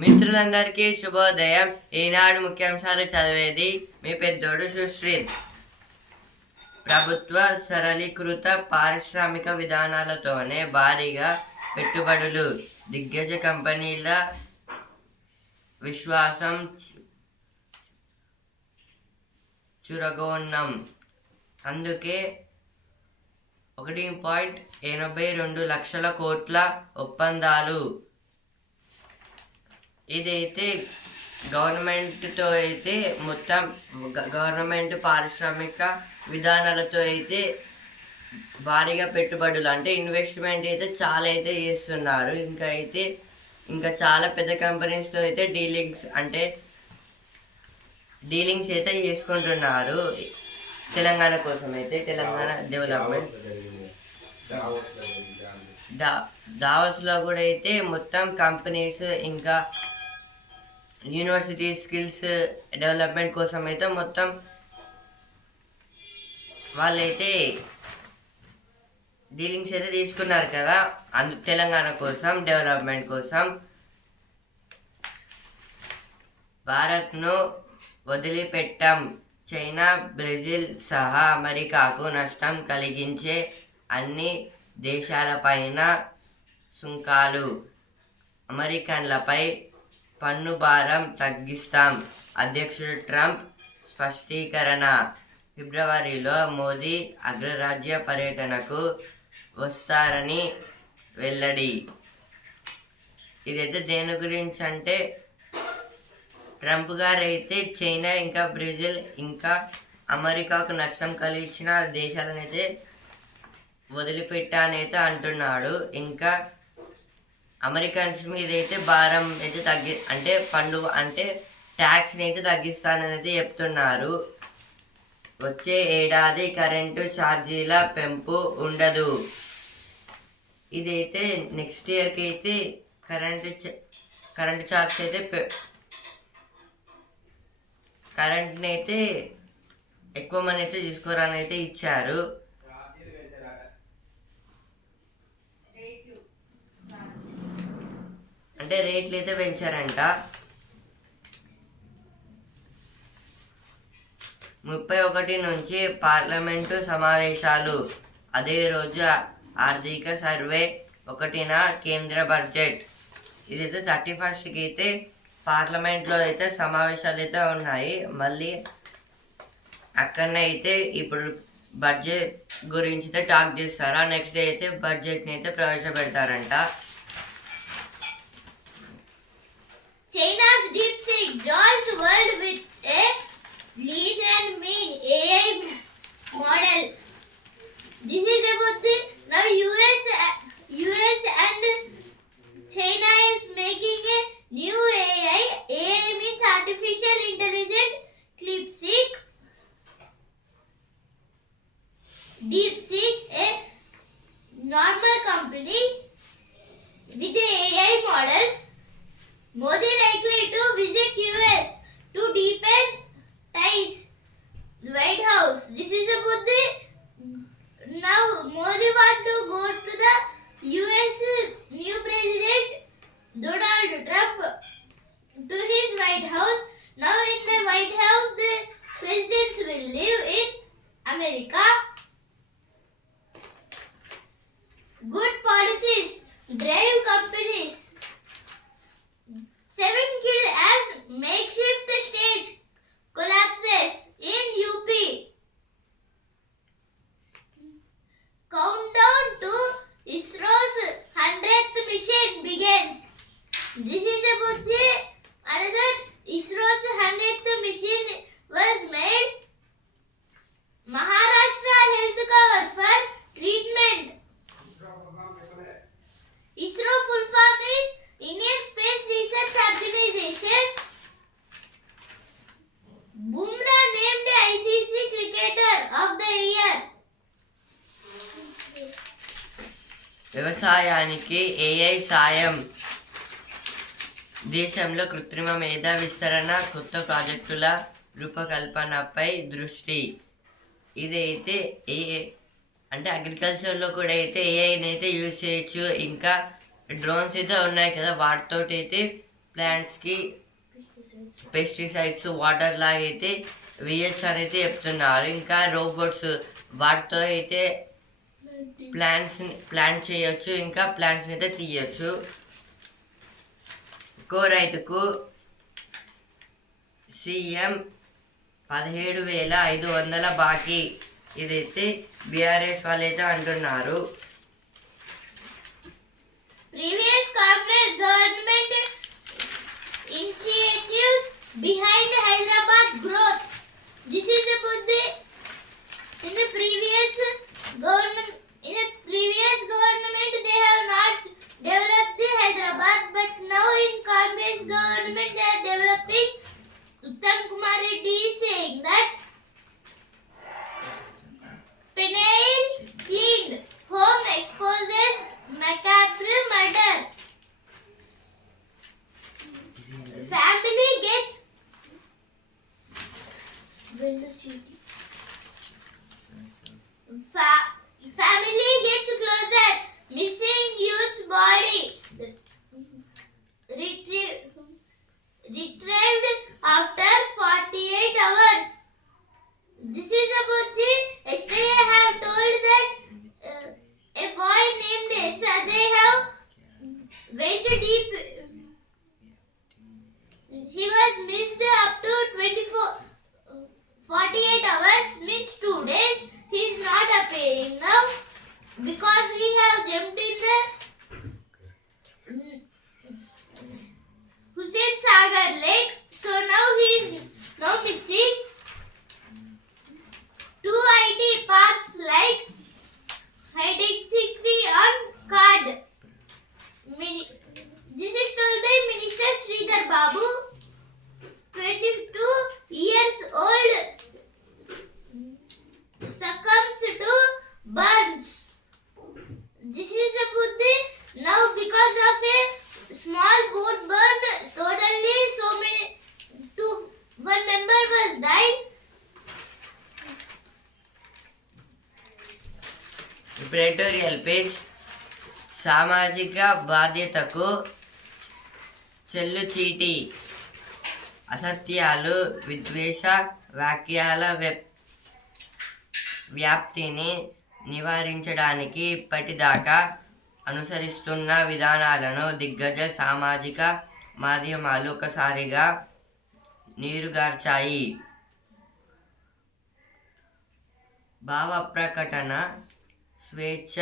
మిత్రులందరికీ శుభోదయం. ఈనాడు ముఖ్యాంశాలు చదివేది మీ పెద్దోడు సుశ్రీత్. ప్రభుత్వ సరళీకృత పారిశ్రామిక విధానాలతోనే భారీగా పెట్టుబడులు, దిగ్గజ కంపెనీల విశ్వాసం చురగొన్నాం. అందుకే 1.82 లక్షల కోట్ల ఒప్పందాలు. ఇదైతే గవర్నమెంట్తో అయితే మొత్తం గవర్నమెంట్ పారిశ్రామిక విధానాలతో అయితే భారీగా పెట్టుబడులు అంటే ఇన్వెస్ట్మెంట్ అయితే చాలా అయితే చేస్తున్నారు. ఇంకా చాలా పెద్ద కంపెనీస్తో అయితే డీలింగ్స్ అయితే చేసుకుంటున్నారు. తెలంగాణ కోసం అయితే తెలంగాణ డెవలప్మెంట్ దావస్లో కూడా అయితే మొత్తం కంపెనీస్ ఇంకా యూనివర్సిటీ స్కిల్స్ డెవలప్మెంట్ కోసం అయితే మొత్తం వాళ్ళైతే డీలింగ్స్ అయితే తీసుకున్నారు కదా. తెలంగాణ కోసం డెవలప్మెంట్ కోసం భారత్ను వదిలిపెట్టాం. చైనా, బ్రెజిల్ సహా అమెరికాకు నష్టం కలిగించే అన్ని దేశాలపైన సుంకాలు, అమెరికన్లపై పన్ను భారం తగ్గిస్తాం. అధ్యక్షుడు ట్రంప్ స్పష్టీకరణ. ఫిబ్రవరిలో మోదీ అగ్రరాజ్య పర్యటనకు వస్తారని వెల్లడి. ఇదైతే దేని గురించి అంటే ట్రంప్ గారు అయితే చైనా ఇంకా బ్రెజిల్ ఇంకా అమెరికాకు నష్టం కలిగించిన దేశాలను అయితే వదిలిపెట్టానైతే అంటున్నాడు. ఇంకా అమెరికన్స్ మీద అయితే భారం అయితే ట్యాక్స్ని అయితే తగ్గిస్తానని అయితే చెప్తున్నారు. వచ్చే ఏడాది కరెంటు ఛార్జీల పెంపు ఉండదు. ఇదైతే నెక్స్ట్ ఇయర్కి అయితే కరెంటు ఛార్జ్ అయితే కరెంట్ని అయితే ఎక్కువ మనీ అయితే తీసుకోరాని అయితే ఇచ్చారు. అంటే రేట్లు అయితే పెంచారంట. 31 నుంచి పార్లమెంటు సమావేశాలు. అదే రోజు ఆర్థిక సర్వే 1న కేంద్ర బడ్జెట్. ఇదైతే 31కి అయితే పార్లమెంట్లో అయితే సమావేశాలు అయితే ఉన్నాయి. మళ్ళీ అక్కడనే అయితే ఇప్పుడు బడ్జెట్ గురించి అయితే టాక్ చేస్తారా. నెక్స్ట్ డే అయితే బడ్జెట్ని అయితే ప్రవేశపెడతారంట. China's DeepSeek joins the world with a lean and mean AI model. This is about the now US and China is making a new AI. AI means artificial intelligence. DeepSeek, a normal company with the AI models. Modi likely to visit US to deepen ties. The White House. This is about the now Modi want to go to the US new president Donald Trump to his White House. Now in the White House the presidents will live in America. Good policies drive companies. 7 killed as makeshift stage collapses in UP. Countdown to ISRO's 100th mission begins. This is about the another ISRO's 100th mission was made. Maharashtra health cover for treatment. ISRO full form is Indian Space Research Organization. Bumrah named ICC Cricketer of the Year. వ్యవసాయానికి AI సాయం. దేశంలో కృత్రిమ మేధా విస్తరణ, కొత్త ప్రాజెక్టుల రూపకల్పనపై దృష్టి. ఇదైతే ఏఐ అంటే అగ్రికల్చర్లో కూడా అయితే ఏఐని అయితే యూజ్ చేయొచ్చు. ఇంకా డ్రోన్స్ అయితే ఉన్నాయి కదా, వాటితో అయితే ప్లాంట్స్కి పెస్టిసైడ్స్ వాటర్ లాగా అయితే వేయచ్చు అని అయితే చెప్తున్నారు. ఇంకా రోబోట్స్ వాటితో అయితే ప్లాంట్ చేయొచ్చు, ఇంకా ప్లాంట్స్ని అయితే తీయచ్చు. ఒక్కో రైతుకు సీఎం 17,500 బాకీ. ఇదైతే బీఆర్ఎస్ వాళ్ళు అయితే అంటున్నారు. Previous Congress government initiatives behind Hyderabad growth. This is about the in the previous government. In the previous government, they have not developed the Hyderabad, but now in Congress government they are developing. Uttam Kumar Reddy is saying that Peniel cleaned home exposes macabre murder. Family gets family gets closer. Missing youth's body retrieved after 48 hours. This is about the yesterday I have told that a boy named Sajay have went deep. He was missed up to 48 hours, means 2 days. He is not appearing now because he have jumped in the Hussain Sagar lake. So now he is now missing. 2 IT parks like High-Tech City on card. This is told by Minister Sridhar Babu, 22 years old, succumbs to burns. This is about the now because of a small boat burn. Totally so many one member was died. Editorial page. సామాజిక బాధ్యతకు చెల్లుచీటి. అసత్యాలు, విద్వేష వాక్యాల వ్యాప్తిని నివారించడానికి ఇప్పటిదాకా అనుసరిస్తున్న విధానాలను దిగ్గజ సామాజిక మాధ్యమాలు ఒకసారిగా నీరుగార్చాయి. భావ ప్రకటన స్వేచ్ఛ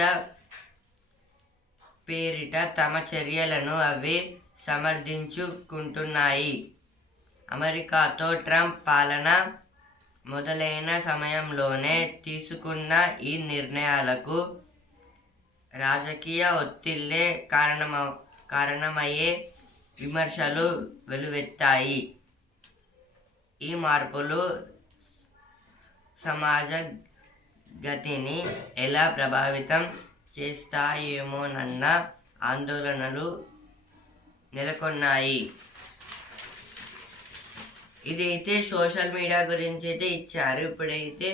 పేరిట తమ చర్యలను అవి సమర్థించుకుంటున్నాయి. అమెరికాతో ట్రంప్ పాలన మొదలైన సమయంలోనే తీసుకున్న ఈ నిర్ణయాలకు రాజకీయ ఒత్తిళ్లే కారణమయ్యే విమర్శలు వెలువెత్తాయి. ఈ మార్పులు సమాజ గతిని ఎలా ప్రభావితం చేస్తాయేమోనన్న ఆందోళనలు నెలకొన్నాయి. ఇదైతే సోషల్ మీడియా గురించి అయితే ఇచ్చారు. ఇప్పుడైతే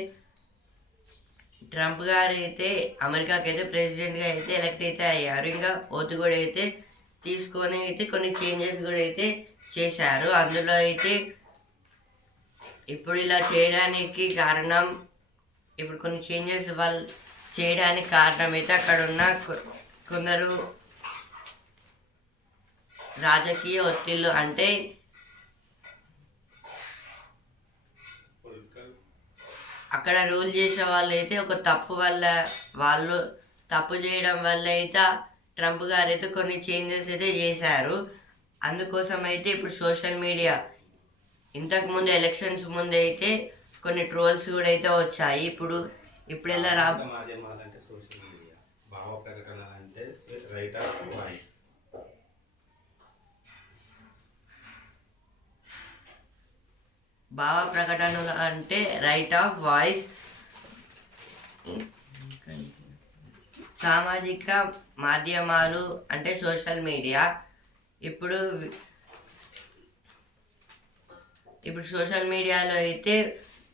ట్రంప్ గారు అయితే అమెరికాకి అయితే ప్రెసిడెంట్గా అయితే ఎలక్ట్ అయితే అయ్యారు. ఇంకా ఓటు కూడా అయితే తీసుకొని అయితే కొన్ని చేంజెస్ కూడా అయితే చేశారు. అందులో అయితే ఇప్పుడు ఇలా చేయడానికి కారణం, ఇప్పుడు కొన్ని చేంజెస్ చేయడానికి కారణం అయితే అక్కడ ఉన్న కొందరు రాజకీయ ఒత్తిళ్ళు, అంటే అక్కడ రూల్ చేసే వాళ్ళు అయితే ఒక వాళ్ళు తప్పు చేయడం వల్ల అయితే ట్రంప్ గారు అయితే కొన్ని చేంజెస్ అయితే చేశారు. అందుకోసం అయితే ఇప్పుడు సోషల్ మీడియా, ఇంతకుముందు ఎలక్షన్స్ ముందు అయితే కొన్ని ట్రోల్స్ కూడా అయితే వచ్చాయి. ఇప్పుడు ఎలా మాధ్యమాలు అంటే సోషల్ మీడియా, భావ ప్రకటన అంటే రైట్ ఆఫ్ వాయిస్. భావ ప్రకటనలు అంటే రైట్ ఆఫ్ వాయిస్. సామాజిక మాధ్యమాలు అంటే సోషల్ మీడియా. ఇప్పుడు సోషల్ మీడియాలో అయితే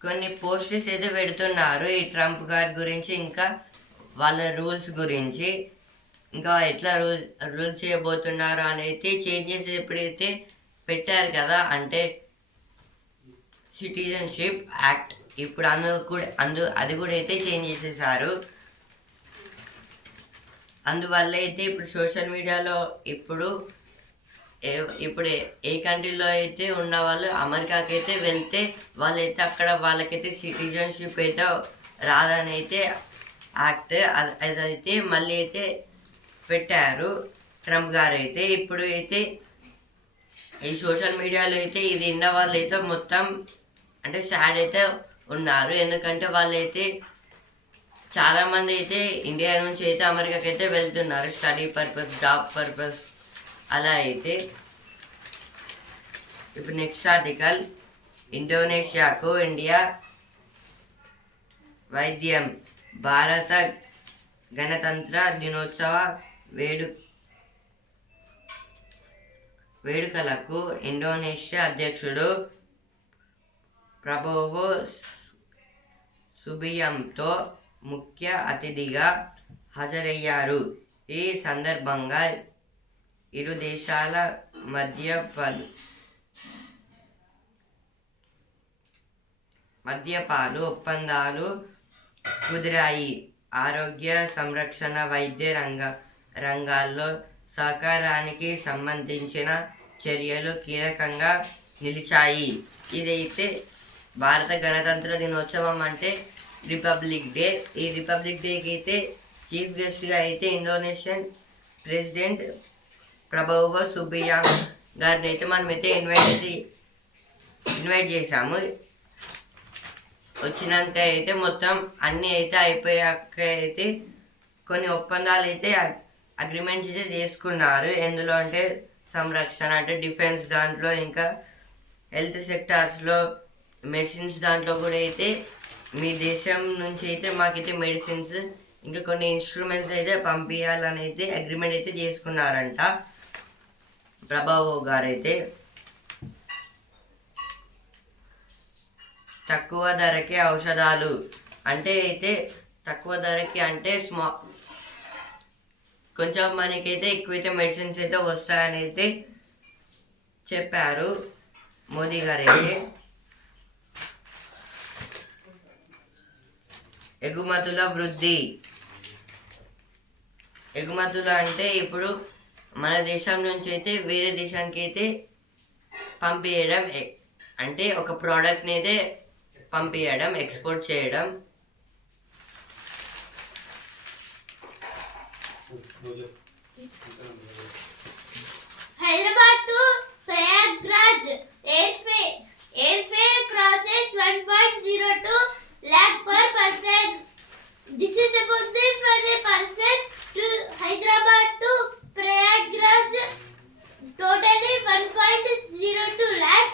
కొన్ని పోస్టర్స్ అయితే పెడుతున్నారు ఈ ట్రంప్ గారి గురించి, ఇంకా వాళ్ళ రూల్స్ గురించి. ఇంకా ఎట్లా రూల్ చేయబోతున్నారు అనేది చేంజెస్ ఎప్పుడైతే పెట్టారు కదా, అంటే సిటిజన్షిప్ యాక్ట్ ఇప్పుడు అది కూడా అయితే చేంజ్ చేసేసారు. అందువల్ల అయితే ఇప్పుడు సోషల్ మీడియాలో ఇప్పుడు ఏ కంట్రీలో అయితే ఉన్న వాళ్ళు అమెరికాకి అయితే వెళ్తే వాళ్ళైతే అక్కడ వాళ్ళకైతే సిటిజన్షిప్ అయితే రాదని అయితే యాక్ట్ అదైతే మళ్ళీ అయితే పెట్టారు ట్రంప్ గారు అయితే. ఇప్పుడు అయితే ఈ సోషల్ మీడియాలో అయితే ఇది విన్న వాళ్ళు అయితే మొత్తం అంటే సాడ్ అయితే ఉన్నారు. ఎందుకంటే వాళ్ళైతే చాలామంది అయితే ఇండియా నుంచి అయితే అమెరికాకి అయితే వెళ్తున్నారు స్టడీ పర్పస్, జాబ్ పర్పస్ అలా అయితే. ఇప్పుడు నెక్స్ట్ ఆర్టికల్, ఇండోనేషియాకు ఇండియా వైద్యం. భారత గణతంత్ర దినోత్సవ వేడుకలకు ఇండోనేషియా అధ్యక్షుడు ప్రబోవో సుబియాంతో ముఖ్య అతిథిగా హాజరయ్యారు. ఈ సందర్భంగా ఇరు దేశాల మధ్య పలు ఒప్పందాలు కుదిరాయి. ఆరోగ్య సంరక్షణ, వైద్య రంగాల్లో సహకారానికి సంబంధించిన చర్యలు కీలకంగా నిలిచాయి. ఇదైతే భారత గణతంత్ర దినోత్సవం అంటే రిపబ్లిక్ డే. ఈ రిపబ్లిక్ డేకి అయితే చీఫ్ గెస్ట్గా అయితే ఇండోనేషియన్ ప్రెసిడెంట్ ప్రబోవో సుబియాంతో గారిని అయితే మనమైతే ఇన్వైట్ చేశాము. వచ్చినాక అయితే మొత్తం అన్నీ అయితే అయిపోయాక అయితే కొన్ని ఒప్పందాలు అయితే అగ్రిమెంట్స్ అయితే చేసుకున్నారు. ఎందులో అంటే సంరక్షణ అంటే డిఫెన్స్ దాంట్లో, ఇంకా హెల్త్ సెక్టార్స్లో, మెడిసిన్స్ దాంట్లో కూడా అయితే మీ దేశం నుంచి అయితే మాకైతే మెడిసిన్స్ ఇంకా కొన్ని ఇన్స్ట్రుమెంట్స్ అయితే పంపించాలని అయితే అగ్రిమెంట్ అయితే చేసుకున్నారంట ప్రభావో గారైతే. తక్కువ ధరకే ఔషధాలు అంటే అయితే తక్కువ ధరకి అంటే కొంచెం మనకైతే ఎక్కువైతే మెడిసిన్స్ అయితే వస్తాయని అయితే చెప్పారు మోదీ గారు అయితే. ఎగుమతుల వృద్ధి. ఎగుమతులు అంటే ఇప్పుడు మన దేశం నుంచి అయితే వేరే దేశానికి అయితే పంపించడం, అంటే ఒక ప్రోడక్ట్ని అయితే పంపించడం, ఎక్స్పోర్ట్ చేయడం. Hyderabad to Prayagraj airfare crosses 1.02 lakh per person. This is about the for a person to Hyderabad to Prayagraj, totally 1.02 lakh.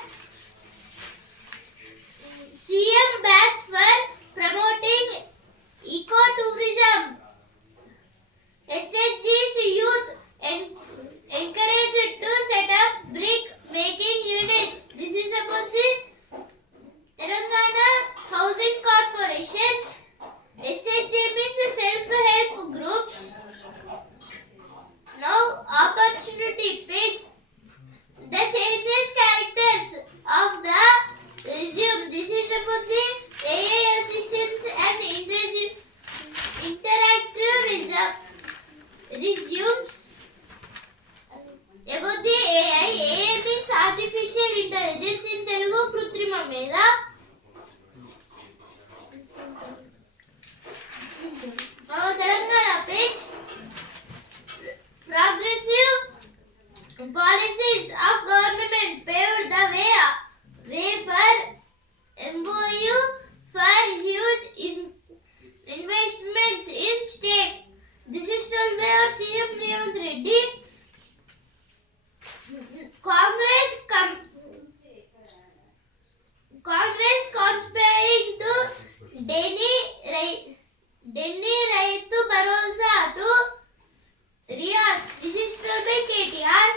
CM backs for promoting eco-tourism. SHG's youth encouraged to set up brick making units. This is about the Telangana Housing Corporation. SHG means self-help groups. Now opportunity page. The changes characters of the resume. This is about the AI assistance and interactive resumes. About the AI. AI means artificial intelligence in Telugu Krutrima Meda. Now Telangana page. Progressive policies of government paved the way for MOU for huge investments in state. This is told by our CM Revanth Reddy. Congress conspiring to Denny Raitu Bharosa to Riyadh. This is told by KTR.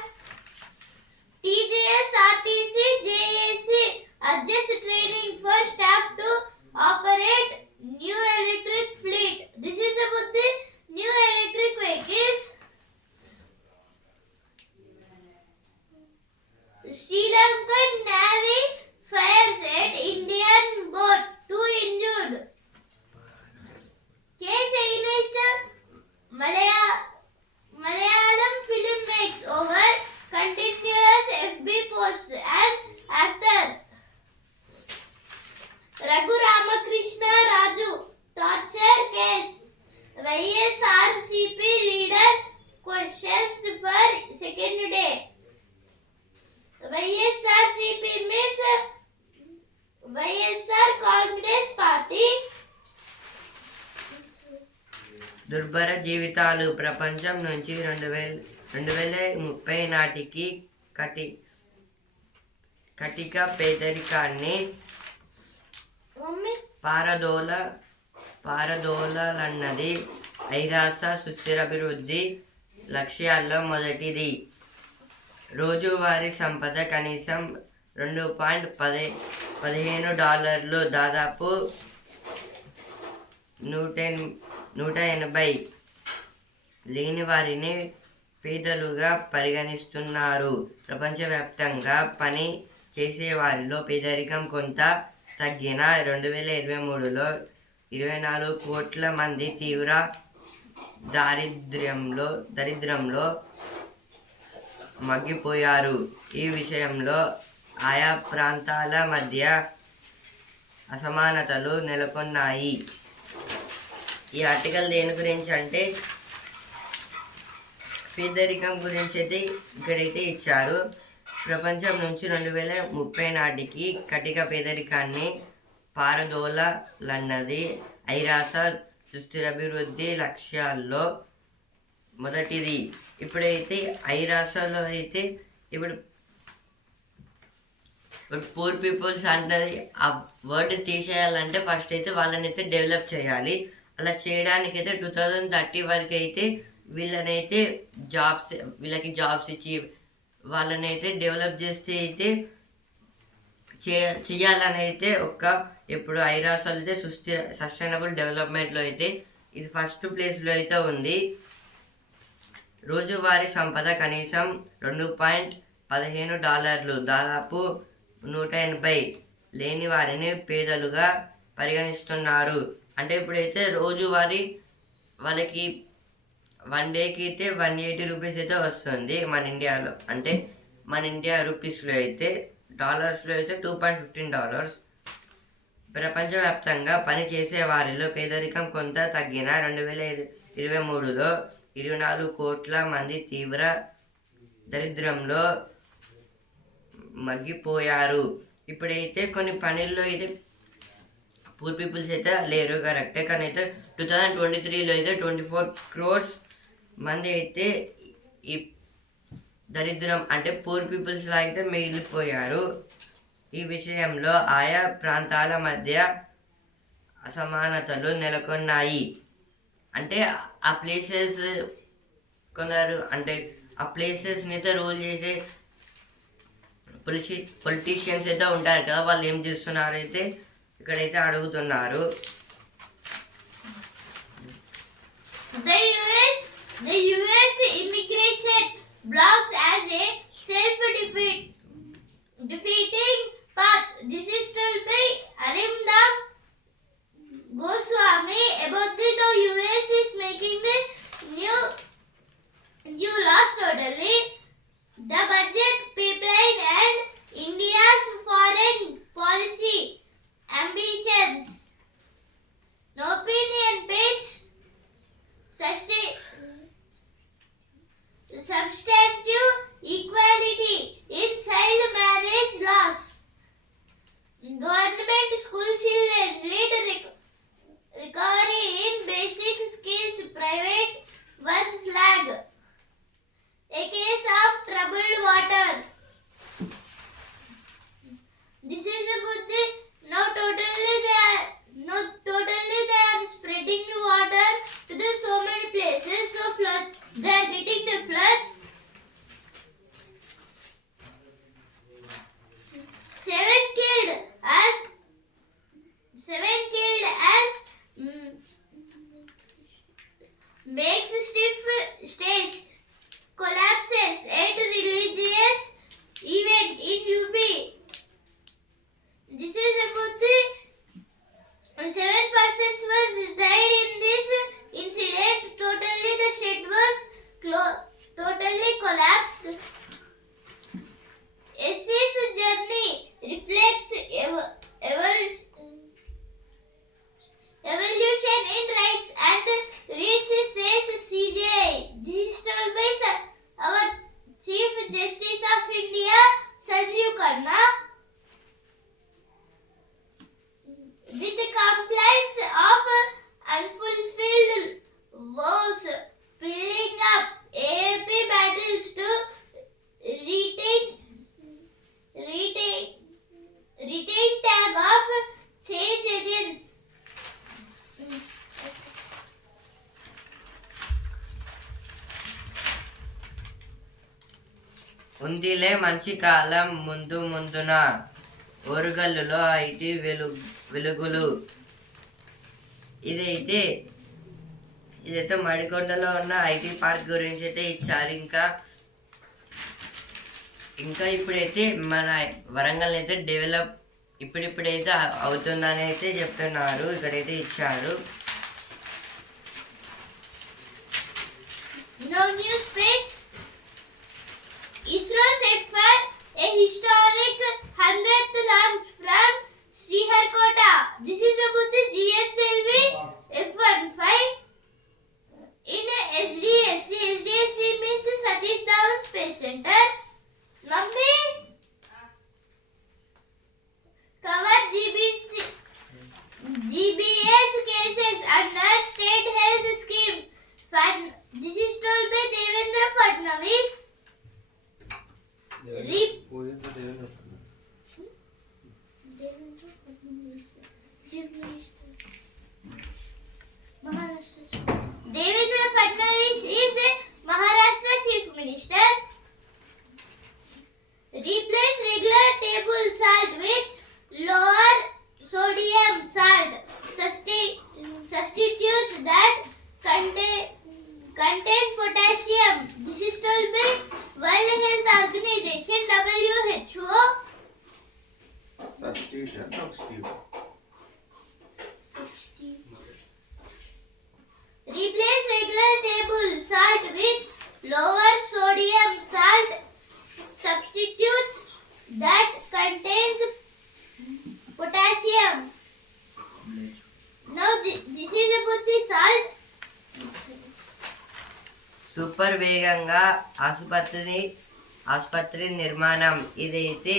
Sri Lankan Navy fires at Indian boat. 2 injured. Case against Malayalam film makes over continuous FB posts and actor Raghu Ramakrishna Raju torture case. YSRCP leader questions for second day. YSRCP means YSR Congress Party. దుర్భర జీవితాలు ప్రపంచం నుంచి 2030 నాటికి కటిక పేదరికాన్ని పారదోలాలన్నది ఐరాస సుస్థిరాభివృద్ధి లక్ష్యాల్లో మొదటిది. రోజువారీ సంపద కనీసం $2.15 దాదాపు 180 లేని వారిని పేదలుగా పరిగణిస్తున్నారు. ప్రపంచవ్యాప్తంగా పని చేసేవారిలో పేదరికం కొంత తగ్గిన 2023లో 24 కోట్ల మంది తీవ్ర దరిద్రంలో మగ్గిపోయారు. ఈ విషయంలో ఆయా ప్రాంతాల మధ్య అసమానతలు నెలకొన్నాయి. ఈ ఆర్టికల్ దేని గురించి అంటే పేదరికం గురించి అయితే ఇక్కడైతే ఇచ్చారు. ప్రపంచం నుంచి 2030 నాటికి కటిక పేదరికాన్ని పారదోలాలన్నది ఐరాస సుస్థిరాభివృద్ధి లక్ష్యాల్లో మొదటిది. ఇప్పుడైతే ఐరాసలో అయితే ఇప్పుడు పూర్ పీపుల్స్ అంటే ఆ వర్డ్ తీసేయాలంటే ఫస్ట్ అయితే వాళ్ళని అయితే డెవలప్ చేయాలి. అలా చేయడానికైతే 2030 వరకు అయితే వీళ్ళకి జాబ్స్ ఇచ్చి వాళ్ళనైతే డెవలప్ చేస్తే అయితే చేయాలని అయితే ఇప్పుడు ఐరాసలో అయితే సస్టైనబుల్ డెవలప్మెంట్లో అయితే ఇది ఫస్ట్ ప్లేస్లో అయితే ఉంది. రోజువారీ సంపద కనీసం $2.15 దాదాపు 180 లేని వారిని పేదలుగా పరిగణిస్తున్నారు. అంటే ఇప్పుడైతే రోజువారీ వాళ్ళకి 1 డేకి అయితే 180 రూపీస్ అయితే వస్తుంది మన ఇండియాలో. అంటే మన ఇండియా రూపీస్లో అయితే డాలర్స్లో అయితే $2.15. ప్రపంచవ్యాప్తంగా పని చేసే వారిలో పేదరికం కొంత తగ్గిన 2023లో 24 కోట్ల మంది తీవ్ర దరిద్రంలో మగ్గిపోయారు. ఇప్పుడైతే కొన్ని పనుల్లో అయితే పూర్ పీపుల్స్ అయితే లేరు కరెక్టే, కానీ అయితే 2023లో అయితే 24 crores మంది అయితే ఈ దరిద్రం అంటే పూర్ పీపుల్స్లో అయితే మిగిలిపోయారు. ఈ విషయంలో ఆయా ప్రాంతాల మధ్య అసమానతలు నెలకొన్నాయి. అంటే ఆ ప్లేసెస్ కొందరు అంటే ఆ ప్లేసెస్ని అయితే రూల్ చేసే పొలిటీషియన్స్ అయితే ఉంటారు కదా, వాళ్ళు ఏం చేస్తున్నారు అయితే ఇక్కడైతే అడుగుతున్నారు. The US immigration blocks as a self-defeating path. This is told by Arindam Goswami about the US is making the new laws totally. The budget pipeline and India's foreign policy ambitions. No opinion page. Substantive equality in child marriage laws. UP. This is about the 7 persons were died in this incident. Totally the shed was totally collapsed. SC's journey reflects evolution in rights and reaches, says CJI. This is told by our Chief Justice of India, Sanjeev Khanna. With the complaints of unfulfilled vows piling up, AAP battles to retain tag of change agents. ఉందిలే మంచి కాలం ముందు ముందున ఓరుగల్లులో IT వెలుగులు. ఇదైతే మడికొండలో ఉన్న IT park గురించి అయితే ఇచ్చారు. ఇంకా ఇప్పుడైతే మన వరంగల్ అయితే డెవలప్ ఇప్పుడిప్పుడైతే అవుతుందని అయితే చెప్తున్నారు. ఇక్కడైతే ఇచ్చారు. Now news page. ISRO set for a historic 100th launch from Sriharkota. This is about the GSLV F-15 in SDSC. SDSC means Satish Dhawan Space Center. Mummy, cover GBS cases under state health scheme. This is told by Devendra Fadnavis. Devendra Fadnavis is the Maharashtra Chief Minister. Replace regular table salt with lower sodium salt substitutes that contain potassium. This is told by World Health Organization WHO. Substitute. Replace regular table salt with lower sodium salt substitutes that contains potassium. Now this is about the salt. Super వేగంగా ఆసుపత్రి నిర్మాణం. ఇదైతే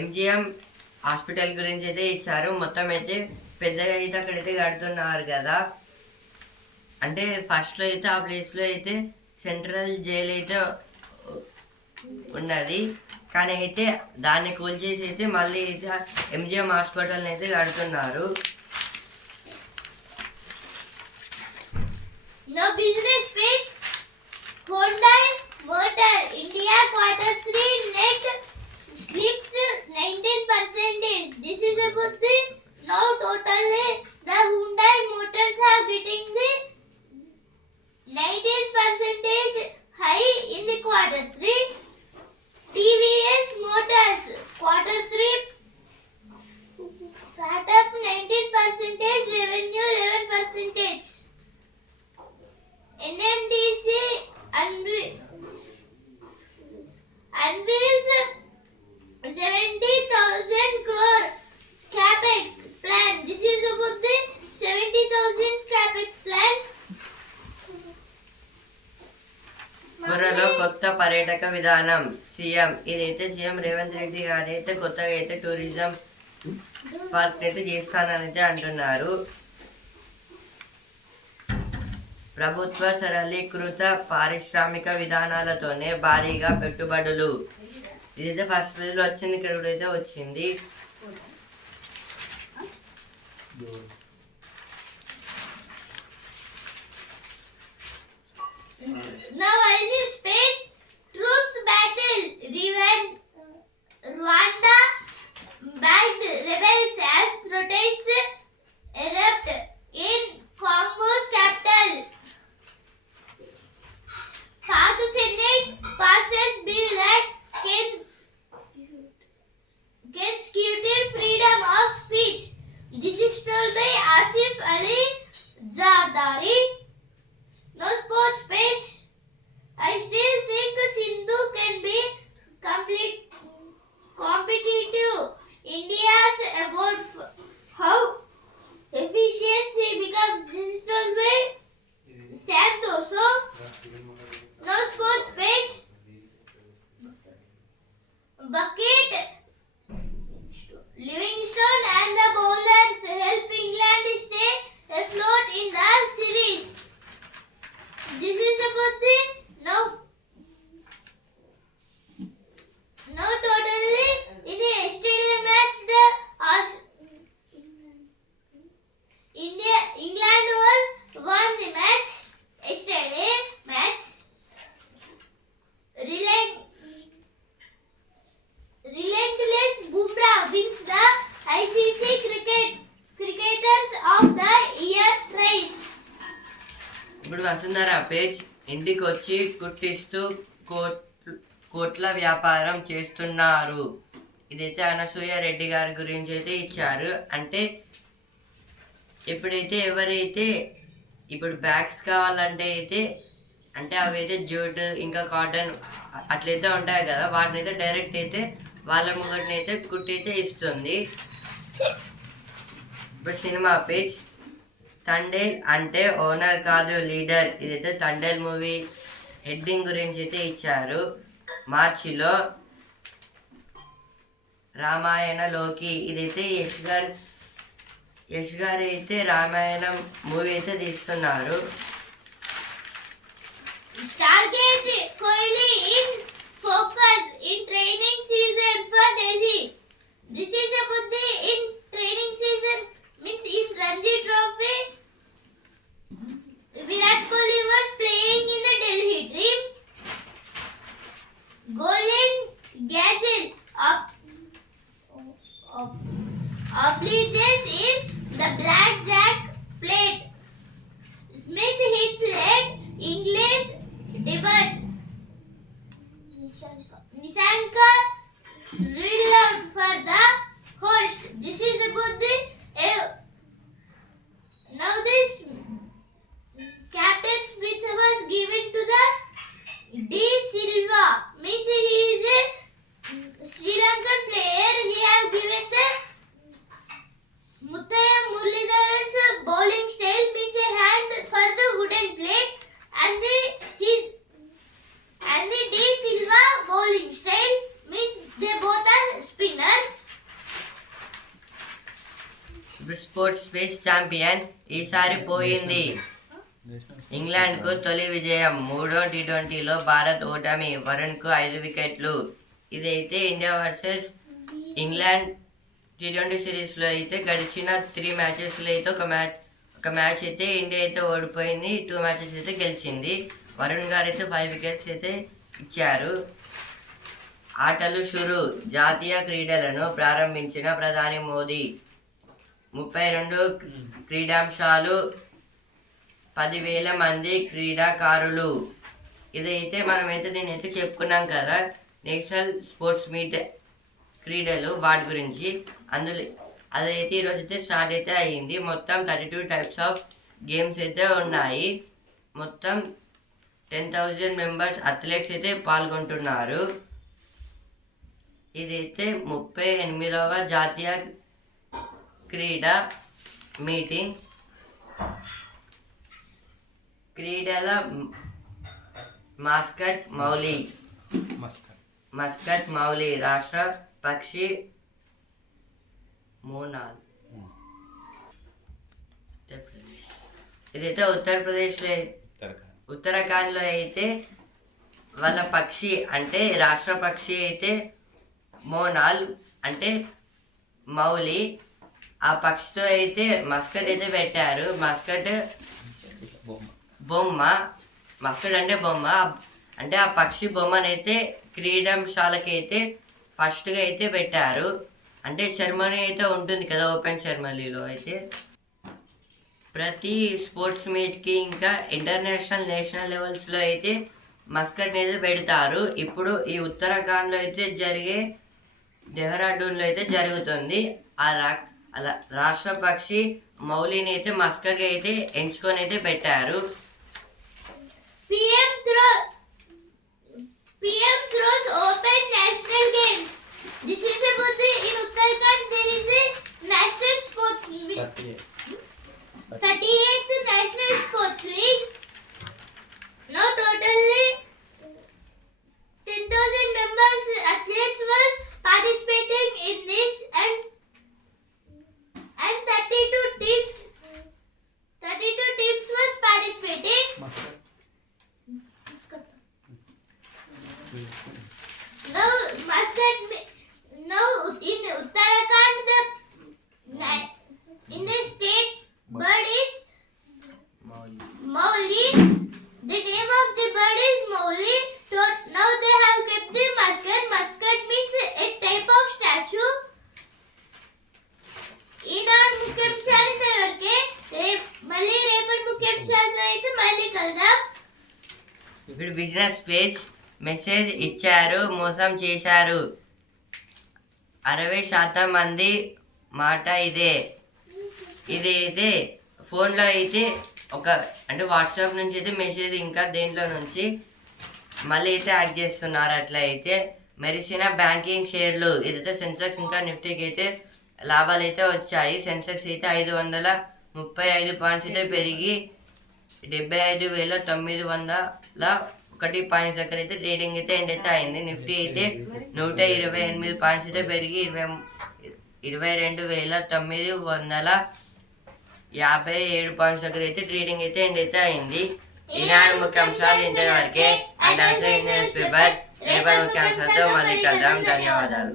MGM hospital గురించి అయితే ఇచ్చారు. మొత్తం అయితే పెద్దగా అయితే అక్కడైతే కడుతున్నారు కదా. అంటే ఫస్ట్లో అయితే ఆ ప్లేస్లో అయితే సెంట్రల్ జైలు అయితే ఉన్నది. కానీ అయితే దాన్ని కూల్చేసి అయితే మళ్ళీ అయితే MGM హాస్పిటల్ని అయితే కడుతున్నారు. Now business page. Hyundai Motor India Q3 net slips 19%. This is about the now totally the Hyundai Motors are getting the 19% high in the Q3. TVS Motors Q3 start up 19%, revenue 11%. NMDC unveils 70,000 crore capex plan. This is about the 70,000 capex plan. త్వరలో కొత్త పర్యాటక విధానం CM. ఇదైతే CM Revanth Reddy గారు అయితే కొత్తగా అయితే tourism park అయితే చేస్తానని అయితే అంటున్నారు. ప్రభుత్వ సరళీకృత పారిశ్రామిక విధానాలతోనే భారీగా పెట్టుబడులు. ఇదైతే ఫస్ట్ పేజ్లో వచ్చింది. ఇక్కడ కూడా అయితే వచ్చింది. Now on this page, troops battle Rwanda backed rebels as protests erupt in Congo's capital. Pak Senate passes bill that can bucket, Livingstone and the bowlers help England stay afloat in the series. This is about the now totally in the yesterday match the England was won the match. Yesterday match. Relentless Bumrah wins the ICC Cricketers of the Year prize. ఇప్పుడు Vasundhara page ఇంటికి వచ్చి కుట్టిస్తూ కోట్ల వ్యాపారం చేస్తున్నారు. ఇదైతే అనసూయ రెడ్డి గారి గురించి అయితే ఇచ్చారు. అంటే ఎప్పుడైతే ఎవరైతే ఇప్పుడు బ్యాగ్స్ కావాలంటే అయితే అంటే అవి అయితే జూట్ ఇంకా కాటన్ అట్లయితే ఉంటాయి కదా, వాటిని అయితే డైరెక్ట్ అయితే వాళ్ళ ముంగటిని అయితే కుట్టి అయితే ఇస్తుంది. ఇప్పుడు సినిమా పేజ్ తండేల్ అంటే ఓనర్ కాదు లీడర్. ఇదైతే తండేల్ మూవీ హెడ్డింగ్ గురించి అయితే ఇచ్చారు. మార్చిలో రామాయణలోకి ఇదైతే యశ్ గారు అయితే రామాయణం మూవీ అయితే తీస్తున్నారు. Stargate Kohli in focus in training season for Delhi. This is about the in training season means in Ranji Trophy. Virat Kohli was playing in the Delhi team. Golden Gazelle obliges in the blackjack plate. Smith hits red English debut. Nisanka read out for the host. This is about the now this Captain Smith was given to the D Silva. Means he is a Sri Lankan player. He have given the Muthaiya Muralidharan's bowling style means a hand for the wooden plate and the D Silva bowling style means they both are spinners. Sports space champion ఈసారి పోయింది. ఇంగ్లాండ్కు తొలి విజయం. 3వ టీ20లో భారత్ ఓటమి. వరుణ్కు 5 వికెట్లు. ఇదైతే India versus England T20 సిరీస్లో అయితే గడిచిన 3 మ్యాచెస్లో అయితే ఒక మ్యాచ్ అయితే ఇండియా అయితే ఓడిపోయింది. 2 మ్యాచెస్ అయితే గెలిచింది. వరుణ్ గారు అయితే 5 వికెట్స్ అయితే ఇచ్చారు. ఆటలు షురు. జాతీయ క్రీడలను ప్రారంభించిన ప్రధాని మోదీ. 32 క్రీడాంశాలు, 10,000 మంది క్రీడాకారులు. ఇదైతే మనమైతే దీన్ని అయితే చెప్పుకున్నాం కదా, నేషనల్ స్పోర్ట్స్ మీట్ క్రీడలు వాటి గురించి. అందులో అదైతే ఈరోజు అయితే స్టార్ట్ అయితే అయ్యింది. మొత్తం 32 టైప్స్ ఆఫ్ గేమ్స్ అయితే ఉన్నాయి. మొత్తం 10,000 మెంబర్స్ అథ్లెట్స్ అయితే పాల్గొంటున్నారు. ఇదైతే 38వ జాతీయ క్రీడా మీటింగ్. క్రీడల మస్కట్ మౌలి రాష్ట్ర పక్షి మోనాల్. ఇదైతే ఉత్తరప్రదేశ్లో ఉత్తరాఖండ్లో అయితే వాళ్ళ పక్షి అంటే రాష్ట్ర పక్షి అయితే మోనాల్ అంటే మౌలి. ఆ పక్షితో అయితే మస్కట్ అయితే పెట్టారు. మస్కట్ బొమ్మ, మస్కట్ అంటే బొమ్మ. అంటే ఆ పక్షి బొమ్మనైతే క్రీడాంశాలకి అయితే ఫస్ట్గా అయితే పెట్టారు. అంటే సెరమనీ అయితే ఉంటుంది కదా, ఓపెన్ సెరమనీలో అయితే ప్రతి స్పోర్ట్స్ మీట్కి ఇంకా ఇంటర్నేషనల్ నేషనల్ లెవెల్స్లో అయితే మస్కట్ని అయితే పెడతారు. ఇప్పుడు ఈ ఉత్తరాఖండ్లో అయితే జరిగే డెహ్రాడూన్లో అయితే జరుగుతుంది. అలా రాష్ట్ర పక్షి మౌలిని అయితే మస్కట్గా అయితే ఎంచుకొని అయితే పెట్టారు. PM throws open national games. This is about the in Uttarakhand there is a national sports meet. 38th National Sports League. Now totally 10,000 members athletes was ఇప్పుడు బిజినెస్ పేజ్ మెసేజ్ ఇచ్చారు, మోసం చేశారు. 60% మంది మాట ఇదే. ఇదైతే ఫోన్లో అయితే అంటే వాట్సాప్ నుంచి అయితే మెసేజ్ ఇంకా దేంట్లో నుంచి మళ్ళీ అయితే హ్యాక్ చేస్తున్నారు. అట్లా అయితే మెరిసిన బ్యాంకింగ్ షేర్లు ఇదైతే సెన్సెక్స్ ఇంకా నిఫ్టీకి అయితే లాభాలు అయితే వచ్చాయి. సెన్సెక్స్ అయితే 535 పాయింట్స్ అయితే పెరిగి 75,901 పాయింట్స్ దగ్గర అయితే ట్రేడింగ్ అయితే ఎండ్ అయితే అయింది. నిఫ్టీ అయితే 128 పాయింట్స్ అయితే పెరిగి 22,957 పాయింట్స్ దగ్గర అయితే ట్రేడింగ్ అయితే ఎండ్ అయితే అయింది. ఈనాడు ముఖ్యాంశాలు ఇంతవరకే. అండ్ ఆల్సో న్యూస్ పేపర్ రేపటి ముఖ్యాంశాలతో మళ్ళీ కలుద్దాం. ధన్యవాదాలు.